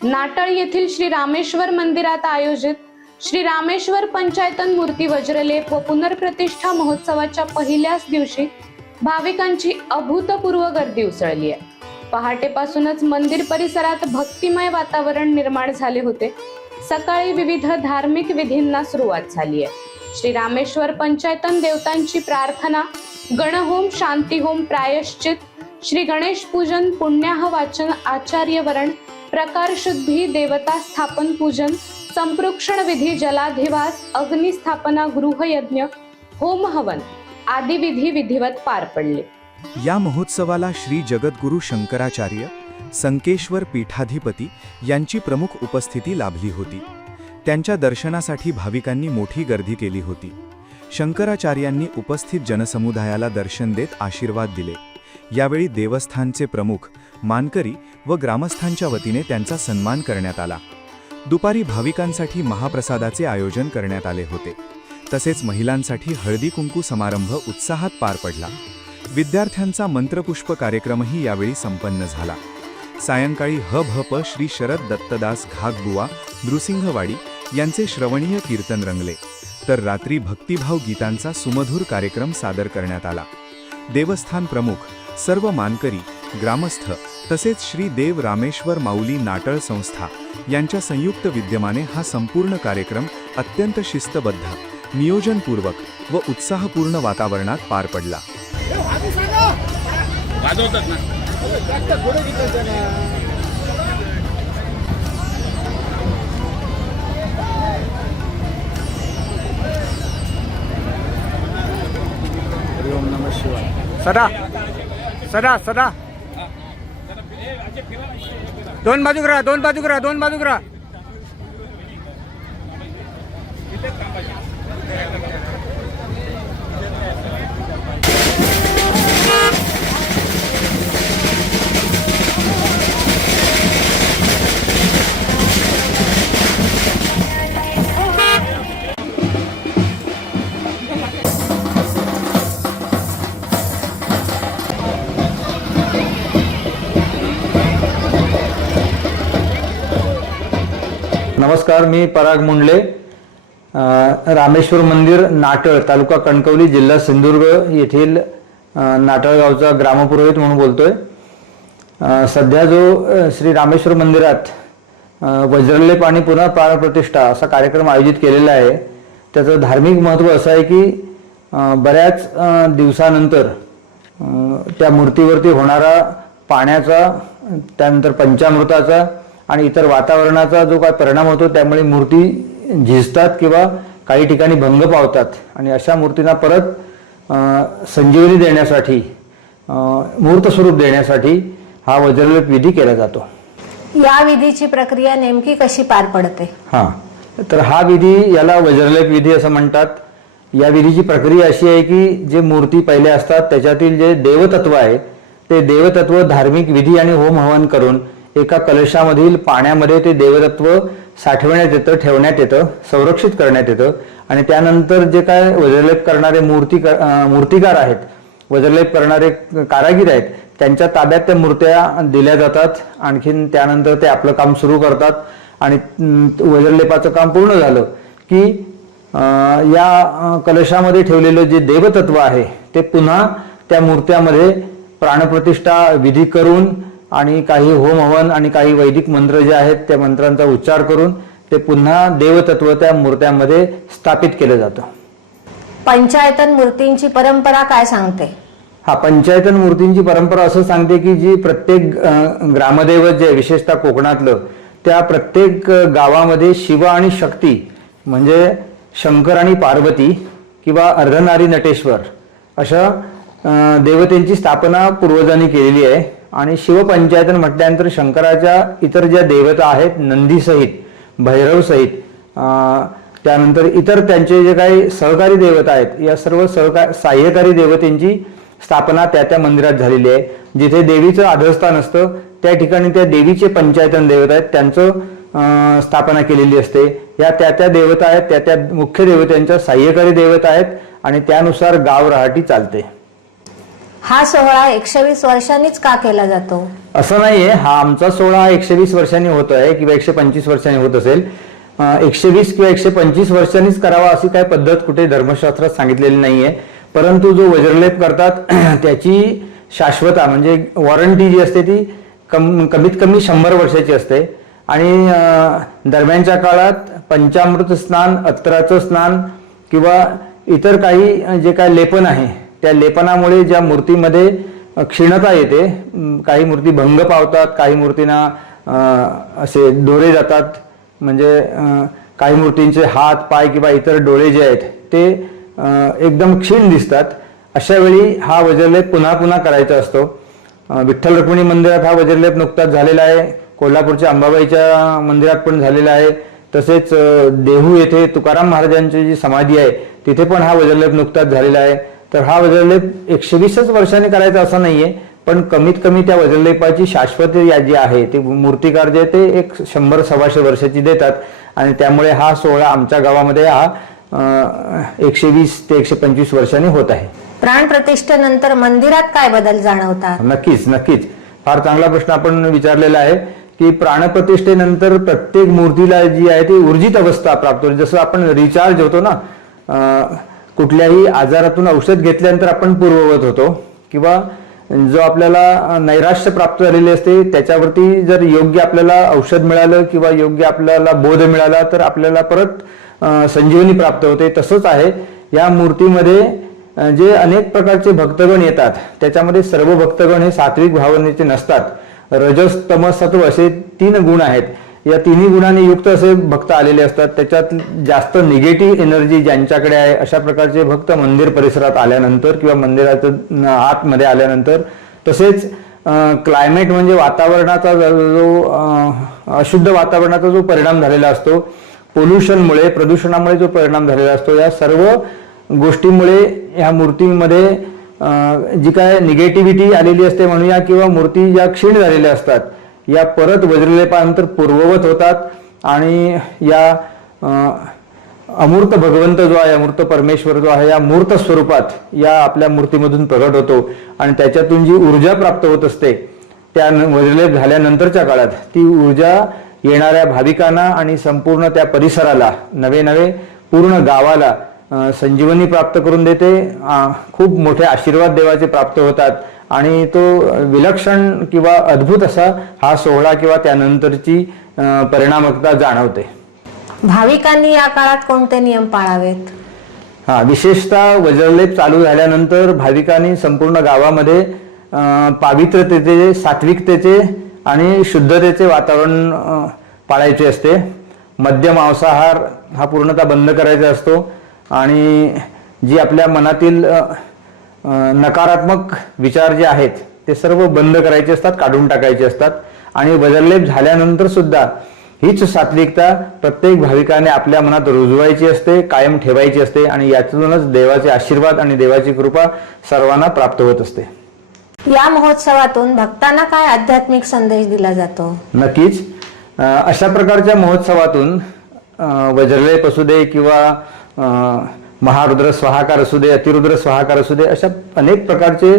नाटळ येथील श्री रामेश्वर मंदिरात आयोजित श्री रामेश्वर पंचायतन मूर्ती वज्रलेप व पुनर्प्रतिष्ठा महोत्सवाच्या पहिल्याच दिवशी भाविकांची अभूतपूर्व गर्दी उसळली आहे। पहाटेपासूनच मंदिर परिसरात भक्तिमय वातावरण निर्माण झाले होते। सकाळी विविध धार्मिक विधींना सुरुवात झाली आहे। श्री रामेश्वर पंचायतन देवतांची प्रार्थना, गणहोम, शांतिहोम, प्रायश्चित, श्री गणेश पूजन, पुण्याह वाचन, आचार्यवरण, प्रकार शुद्धी, देवता स्थापन पूजन, संप्रोक्षण विधी, जलाधिवास, अग्निस्थापना, गृहयज्ञ, होम हवन आदी विधी विधिवत पार पडले। या महोत्सवाला श्री जगद्गुरु शंकराचार्य संकेश्वर पीठाधिपती यांची प्रमुख उपस्थिती लाभली होती। त्यांच्या दर्शनासाठी भाविकांनी मोठी गर्दी केली होती। शंकराचार्यांनी उपस्थित जनसमुदायाला दर्शन देत आशीर्वाद दिले। यावेळी देवस्थानचे प्रमुख, मानकरी व ग्रामस्थांच्या वतीने त्यांचा सन्मान करण्यात आला। दुपारी भाविकांसाठी महाप्रसादाचे आयोजन करण्यात आले होते। तसेच महिलांसाठी हळदी कुंकू समारंभ उत्साहात पार पडला। विद्यार्थ्यांचा मंत्रपुष्प कार्यक्रमही यावेळी संपन्न झाला। सायंकाळी ह.भ.प. श्री शरद दत्तदास घागबुवा नृसिंहवाडी यांचे श्रवणीय कीर्तन रंगले, तर रात्री भक्तिभाव गीतांचा सुमधुर कार्यक्रम सादर करण्यात आला। देवस्थान प्रमुख, सर्व मानकरी, ग्रामस्थ तसेच श्री देव रामेश्वर माऊली नाटळ संस्था यांच्या संयुक्त विद्यमाने हा संपूर्ण कार्यक्रम अत्यंत शिस्तबद्ध, नियोजनपूर्वक व उत्साहपूर्ण वातावरणात पार पडला। ओम नमः शिवाय। सदा सदा सदा दोन बाजू करा, दोन बाजू करा, दोन बाजू करा। नमस्कार, मी पराग मुंडले, रामेश्वर मंदिर नाटळ, तालुका कणकवली, जिल्हा सिंधुदुर्ग येथील नाटळ गावचा ग्रामपुरोहित म्हणून बोलतोय। सध्या जो श्री रामेश्वर मंदिरात वज्रलेप आणि पुन्हा प्राणप्रतिष्ठा असा कार्यक्रम आयोजित केलेला आहे, त्याचं धार्मिक महत्त्व असं आहे की बऱ्याच दिवसानंतर त्या मूर्तीवरती होणारा पाण्याचा, त्यानंतर पंचामृताचा आणि इतर वातावरणाचा जो काय परिणाम होतो, त्यामुळे मूर्ती झिजतात किंवा काही ठिकाणी भंग पावतात आणि अशा मूर्तींना परत संजीवनी देण्यासाठी, मूर्त स्वरूप देण्यासाठी हा वज्रलेप विधी केला जातो। या विधीची प्रक्रिया नेमकी कशी पार पडते? तर हा विधी, याला वज्रलेप विधी असं म्हणतात। या विधीची प्रक्रिया अशी आहे की जे मूर्ती पहिले असतात त्याच्यातील जे देवतत्व आहे, ते देवतत्व धार्मिक विधी आणि होम हवन करून एका कलशामधील पाण्यामध्ये ते देवतत्व साठवण्यात येतं, ठेवण्यात येतं, संरक्षित करण्यात येतं आणि त्यानंतर जे काय वज्रलेप करणारे मूर्तिकार आहेत, वज्रलेप करणारे कारागीर आहेत, त्यांच्या ताब्यात त्या मूर्त्या दिल्या जातात। आणखीन त्यानंतर ते आपलं काम सुरू करतात आणि वज्रलेपाचं काम पूर्ण झालं की या कलशामध्ये ठेवलेलं जे देवतत्व आहे ते पुन्हा त्या मूर्त्यामध्ये प्राणप्रतिष्ठा विधी करून आणि काही होम हवन आणि काही वैदिक मंत्र जे आहेत त्या मंत्रांचा उच्चार करून ते पुन्हा देवतत्व त्या मूर्त्यामध्ये स्थापित केलं जातं। पंचायतन मूर्तींची परंपरा काय सांगते? पंचायतन मूर्तींची परंपरा असं सांगते की जी प्रत्येक ग्रामदैवत जे विशेषतः कोकणातलं, त्या प्रत्येक गावामध्ये शिव आणि शक्ती म्हणजे शंकर आणि पार्वती किंवा अर्धनारी नटेश्वर अशा देवतेंची स्थापना पूर्वजांनी केलेली आहे। आणि शिवपंचायतन म्हटल्यानंतर शंकराच्या इतर ज्या देवता आहेत, नंदीसहित, भैरवसहित, त्यानंतर इतर त्यांचे जे काही सहकारी देवता आहेत, या सर्व सहाय्यकारी देवतेंची स्थापना त्या मंदिरात झालेली आहे। जिथे देवीचं आधारस्थान असतं त्या ठिकाणी त्या देवीचे पंचायतन देवता आहेत, त्यांचं स्थापना केलेली असते। या त्या देवता आहेत, त्या मुख्य देवतांच्या सहाय्यकारी देवता आहेत आणि त्यानुसार गाव रहाटी चालते। हा सोहळा 120 वर्षांनीच का केला जातो? असं नाहीये, हा आमचा सोहळा 120 वर्षांनी होतोय किंवा 125 वर्षांनी होत असेल. 120 किंवा 125 वर्षांनीच करावा अशी काय पद्धत कुठे धर्मशास्त्रात सांगितलेली नाहीये. परंतु जो वज्रलेप करतात त्याची शाश्वता म्हणजे वॉरंटी जी असते ती कमीत कमी 100 वर्षाची असते. आणि दरम्यानच्या काळात पंचामृत स्नान, अत्तराचं स्नान किंवा इतर काही जे काय लेपन आहे त्या लेपनामुळे ज्या मूर्तीमध्ये क्षीणता येते, काही मूर्ती भंग पावतात, काही मूर्तींना असे डोळे जातात, म्हणजे काही मूर्तींचे हात पाय किंवा इतर डोळे जे आहेत ते एकदम क्षीण दिसतात. अशा वेळी हा वज्रलेप पुन्हा पुन्हा करायचा असतो. विठ्ठल रुक्मिणी मंदिरात हा वज्रलेप नुकताच झालेला आहे, कोल्हापूरच्या अंबाबाईच्या मंदिरात पण झालेला आहे, तसेच देहू येथे तुकाराम महाराजांची जी समाधी आहे तिथे पण हा वज्रलेप नुकताच झालेला आहे. तर हा वज्रलेप 120 वर्षांनी करायचा असं नाहीये, पण कमीत कमी त्या वज्रलेपाची शाश्वती जी आहे ती मूर्तिकार जे ते एक 100-125 वर्षाची देतात. आणि त्यामुळे हा सोहळा आमच्या गावामध्ये हा 120 ते 125 वर्षांनी होत आहे. प्राणप्रतिष्ठेनंतर मंदिरात काय बदल जाणवतात? नक्कीच फार चांगला प्रश्न आपण विचारलेला आहे की प्राणप्रतिष्ठेनंतर प्रत्येक मूर्तीला जी आहे ती ऊर्जित अवस्था प्राप्त होते. जसं आपण रिचार्ज होतो ना, कुठल्याही आजारातून औषध घेतल्यानंतर आपण पूर्ववत होतो, किंवा जो आपल्याला नैराश्य प्राप्त झालेले असते त्याच्यावरती जर योग्य आपल्याला औषध मिळालं किंवा योग्य आपल्याला बोध मिळाला तर आपल्याला परत संजीवनी प्राप्त होते. तसंच आहे या मूर्तीमध्ये जे अनेक प्रकारचे भक्तगण येतात त्याच्यामध्ये सर्व भक्तगण हे सात्विक भावनेचे नसतात. रजस तमस सत्व असे 3 गुण आहेत. या तिन्ही गुणांनी युक्त असे भक्त आलेले असतात. त्याच्यात जास्त निगेटिव्ह एनर्जी ज्यांच्याकडे आहे अशा प्रकारचे भक्त मंदिर परिसरात आल्यानंतर किंवा मंदिराचं आतमध्ये आल्यानंतर, तसेच क्लायमेट म्हणजे वातावरणाचा जो अशुद्ध वातावरणाचा जो परिणाम झालेला असतो, पोल्युशनमुळे प्रदूषणामुळे जो परिणाम झालेला असतो, या सर्व गोष्टींमुळे ह्या मूर्तीमध्ये जी काय निगेटिव्हिटी आलेली असते म्हणूया किंवा मूर्ती ज्या क्षीण झालेल्या असतात या परत वज्रलेपानंतर पूर्ववत होतात. आणि या अमूर्त भगवंत जो आहे, अमूर्त परमेश्वर जो आहे या मूर्त स्वरूपात या आपल्या मूर्तीमधून प्रगट होतो. आणि त्याच्यातून जी ऊर्जा प्राप्त होत असते त्या वज्रलेप झाल्यानंतरच्या काळात ती ऊर्जा येणाऱ्या भाविकांना आणि संपूर्ण त्या परिसराला, नवे पूर्ण गावाला संजीवनी प्राप्त करून देते. खूप मोठे आशीर्वाद देवाचे प्राप्त होतात आणि तो विलक्षण किंवा अद्भुत असा हा सोहळा किंवा त्यानंतरची परिणामकता जाणवते. भाविकांनी या काळात कोणते नियम पाळावेत? विशेषतः वज्रलेप चालू झाल्यानंतर भाविकांनी संपूर्ण गावामध्ये पावित्रतेचे, सात्विकतेचे आणि शुद्धतेचे वातावरण पाळायचे असते. मद्य मांसाहार हा पूर्णतः बंद करायचा असतो आणि जी आपल्या मनातील नकारात्मक विचार जे आहेत ते सर्व बंद करायचे असतात, काढून टाकायचे असतात. आणि वज्रलेप झाल्यानंतर सुद्धा हीच सात्विकता प्रत्येक भाविकाने आपल्या मनात रुजवायची असते, कायम ठेवायची असते आणि यातूनच देवाचे आशीर्वाद आणि देवाची कृपा सर्वांना प्राप्त होत असते. या महोत्सवातून भक्तांना काय आध्यात्मिक संदेश दिला जातो? नक्कीच अशा प्रकारच्या महोत्सवातून वज्रलेप असू दे किंवा महारुद्र स्वाहाकार असू दे, अतिरुद्र स्वाहाकार असू दे, अशा अनेक प्रकारचे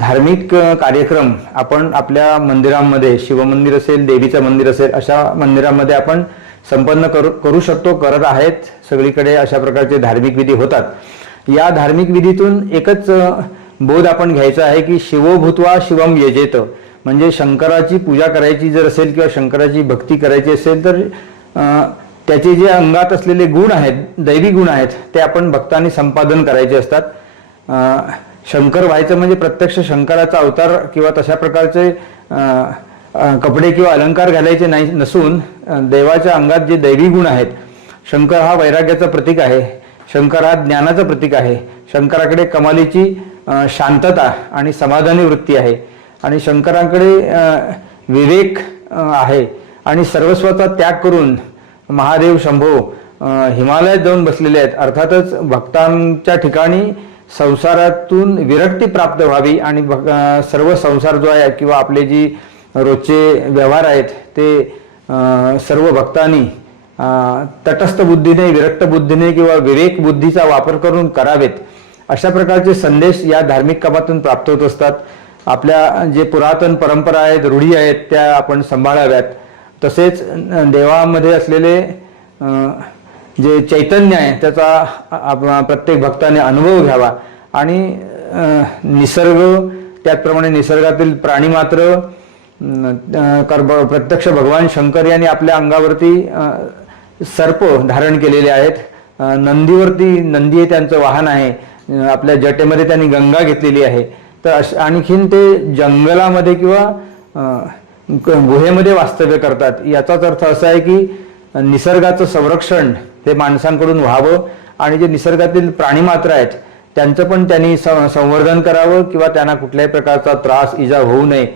धार्मिक कार्यक्रम आपण आपल्या मंदिरांमध्ये, शिवमंदिर असेल, देवीचं मंदिर असेल, अशा मंदिरांमध्ये आपण संपन्न करू शकतो, करत आहेत. सगळीकडे अशा प्रकारचे धार्मिक विधी होतात. या धार्मिक विधीतून एकच बोध आपण घ्यायचा आहे की शिवो भूत्वा शिवम यजेत, म्हणजे शंकराची पूजा करायची जर असेल किंवा शंकराची भक्ती करायची असेल तर त्याचे जे अंगात असलेले गुण आहेत, दैवी गुण आहेत, ते आपण भक्तांनी संपादन करायचे असतात. शंकर व्हायचं म्हणजे प्रत्यक्ष शंकराचा अवतार किंवा तशा प्रकारचे कपडे किंवा अलंकार घालायचे नाही नसून देवाच्या अंगात जे दैवी गुण आहेत, शंकर हा वैराग्याचं प्रतीक आहे, शंकर हा ज्ञानाचं प्रतीक आहे, शंकराकडे कमालीची शांतता आणि समाधानी वृत्ती आहे आणि शंकराकडे विवेक आहे आणि सर्वस्वाचा त्याग करून महादेव शंभो हिमालयात जाऊन बसलेले आहेत. अर्थातच भक्तांच्या ठिकाणी संसारातून विरक्ती प्राप्त व्हावी आणि सर्व संसार जो आहे किंवा आपले जी रोजचे व्यवहार आहेत ते सर्व भक्तांनी तटस्थ बुद्धीने, विरक्त बुद्धीने किंवा विवेक बुद्धीचा वापर करून करावेत अशा प्रकारचे संदेश या धार्मिक कामातून प्राप्त होत असतात. आपल्या जे पुरातन परंपरा आहेत, रूढी आहेत, त्या आपण सांभाळाव्यात. तसेच देवामध्ये असलेले जे चैतन्य आहे त्याचा प्रत्येक भक्ताने अनुभव घ्यावा आणि निसर्ग, त्याचप्रमाणे निसर्गातील प्राणी मात्र प्रत्यक्ष भगवान शंकर यांनी आपल्या अंगावरती सर्प धारण केलेले आहेत. नंदीवरती, नंदी हे त्यांचं वाहन आहे. आपल्या जटेमध्ये त्यांनी गंगा घेतलेली आहे. तर आणखीन ते जंगलामध्ये किंवा गुहेमध्ये वास्तव्य करतात. याचाच अर्थ असा आहे की निसर्गाचं संरक्षण हे माणसांकडून व्हावं आणि जे निसर्गातील प्राणी मात्र आहेत त्यांचं पण त्यांनी संवर्धन करावं किंवा त्यांना कुठल्याही प्रकारचा त्रास, इजा होऊ नये.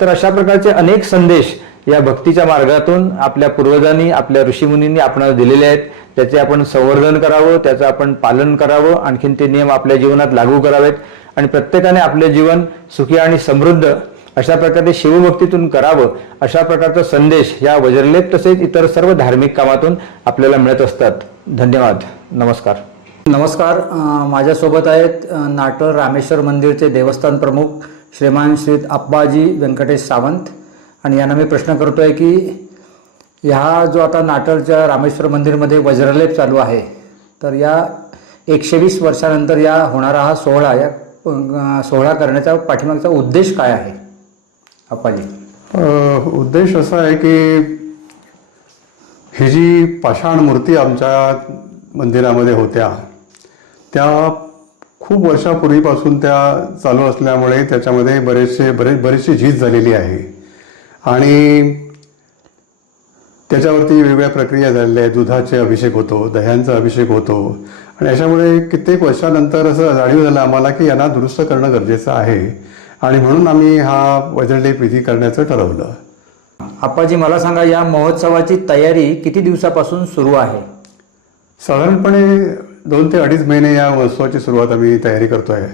तर अशा प्रकारचे अनेक संदेश या भक्तीच्या मार्गातून आपल्या पूर्वजांनी, आपल्या ऋषीमुनींनी आपणाला दिलेले आहेत. त्याचे आपण संवर्धन करावं, त्याचं आपण पालन करावं, आणखीन ते नियम आपल्या जीवनात लागू करावेत आणि प्रत्येकाने आपले जीवन सुखी आणि समृद्ध अशा प्रकारे शिवभक्तीतून करावं. अशा प्रकारचा संदेश या वज्रलेप तसेच इतर सर्व धार्मिक कामातून आपल्याला मिळत असतात. धन्यवाद. नमस्कार. नमस्कार. माझ्यासोबत आहेत नाटळ रामेश्वर मंदिरचे देवस्थान प्रमुख श्रीमान श्री अप्पाजी व्यंकटेश सावंत. आणि यांना मी प्रश्न करतोय की ह्या जो आता नाटळच्या रामेश्वर मंदिरमध्ये वज्रलेप चालू आहे, तर या 120 वर्षानंतर या होणारा हा सोहळा, या सोहळा करण्याचा पाठीमागचा उद्देश काय आहे अप्पाजी? उद्देश असा आहे की ही जी पाषाण मूर्ती आमच्या मंदिरामध्ये होत्या त्या खूप वर्षापूर्वीपासून त्या चालू असल्यामुळे त्याच्यामध्ये बरीचशी झीज झालेली आहे आणि त्याच्यावरती वेगवेगळ्या प्रक्रिया झालेल्या आहेत. दुधाचे अभिषेक होतो, दह्यांचा अभिषेक होतो आणि अशामुळे कित्येक वर्षानंतर असं जाणीव झालं आम्हाला की यांना दुरुस्त करणं गरजेचं आहे आणि म्हणून आम्ही हा वज्रलेप विधी करण्याचं ठरवलं. अप्पाजी, मला सांगा, या महोत्सवाची तयारी किती दिवसापासून सुरू आहे? साधारणपणे 2 ते 2.5 महिने या महोत्सवाची सुरुवात आम्ही तयारी करतोय.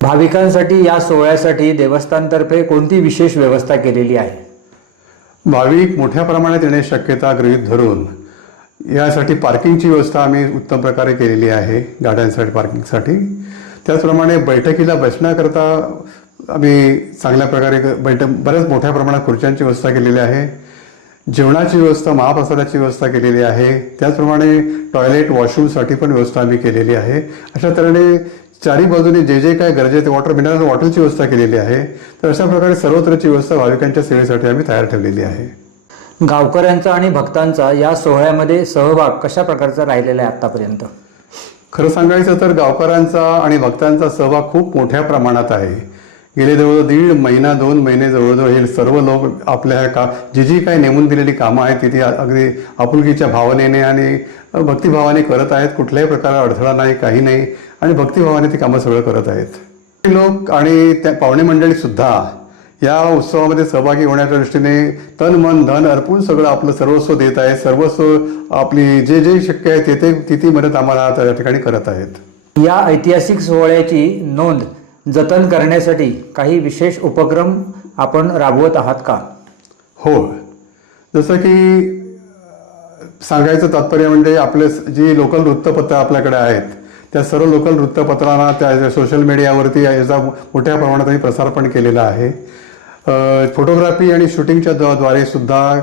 भाविकांसाठी या सोहळ्यासाठी देवस्थानतर्फे कोणती विशेष व्यवस्था केलेली आहे? भाविक मोठ्या प्रमाणात येण्याची शक्यता गृहीत धरून यासाठी पार्किंगची व्यवस्था आम्ही उत्तम प्रकारे केलेली आहे, गाड्यांसाठी पार्किंगसाठी. त्याचप्रमाणे बैठकीला बसण्याकरता आम्ही चांगल्या प्रकारे बऱ्याच मोठ्या प्रमाणात खुर्च्यांची व्यवस्था केलेली आहे. जेवणाची व्यवस्था, महाप्रसादाची व्यवस्था केलेली आहे. त्याचप्रमाणे टॉयलेट, वॉशरूमसाठी पण व्यवस्था आम्ही केलेली आहे. अशा तऱ्हेने चारी बाजूने जे काय गरजेचे मिनरल वॉटरची व्यवस्था केलेली आहे. तर अशा प्रकारे सर्वत्रची व्यवस्था भाविकांच्या सेवेसाठी आम्ही तयार ठेवलेली आहे. गावकऱ्यांचा आणि भक्तांचा या सोहळ्यामध्ये सहभाग कशा प्रकारचा राहिलेला आहे आतापर्यंत? खरं सांगायचं तर गावकऱ्यांचा आणि भक्तांचा सहभाग खूप मोठ्या प्रमाणात आहे. गेले जवळजवळ 1.5 महिना 2 महिने जवळजवळ हे सर्व लोक आपल्या जी काही नेमून दिलेली कामं आहेत ती अगदी आपुलकीच्या भावनेने आणि भक्तिभावाने करत आहेत. कुठल्याही प्रकारचा अडथळा नाही, काही नाही आणि भक्तिभावाने ती कामं सगळं करत आहेत. लोक आणि त्या पाहुणे मंडळी सुद्धा या उत्सवामध्ये सहभागी होण्याच्या दृष्टीने तन मन धन अर्पून सगळं आपलं सर्वस्व देत आहेत. सर्वस्व आपली जे शक्य आहे ती मदत आम्हाला त्या ठिकाणी करत आहेत. या ऐतिहासिक सोहळ्याची नोंद जतन करण्यासाठी काही विशेष उपक्रम आपण राबवत आहात का? हो, जसं की सांगायचं तात्पर्य म्हणजे आपले जी लोकल वृत्तपत्र आपल्याकडे आहेत त्या सर्व लोकल वृत्तपत्रांना त्या सोशल मीडियावरती याचा मोठ्या प्रमाणात आम्ही प्रसार पण केलेला आहे. फोटोग्राफी आणि शूटिंगच्या द्वारे सुद्धा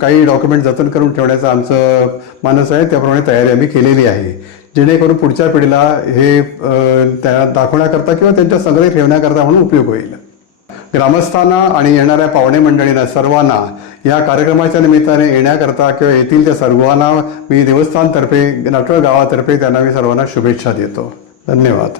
काही डॉक्युमेंट जतन करून ठेवण्याचं आमचं मानस आहे. त्याप्रमाणे तयारी आम्ही केलेली आहे, जेणेकरून पुढच्या पिढीला हे त्यांना दाखवण्याकरता किंवा त्यांच्या संग्रह ठेवण्याकरता म्हणून उपयोग होईल. ग्रामस्थांना आणि येणाऱ्या पाहुणे मंडळींना सर्वांना या कार्यक्रमाच्या निमित्ताने येण्याकरता किंवा येथील त्या सर्वांना मी देवस्थानतर्फे, नाटळ गावातर्फे त्यांना मी सर्वांना शुभेच्छा देतो. धन्यवाद.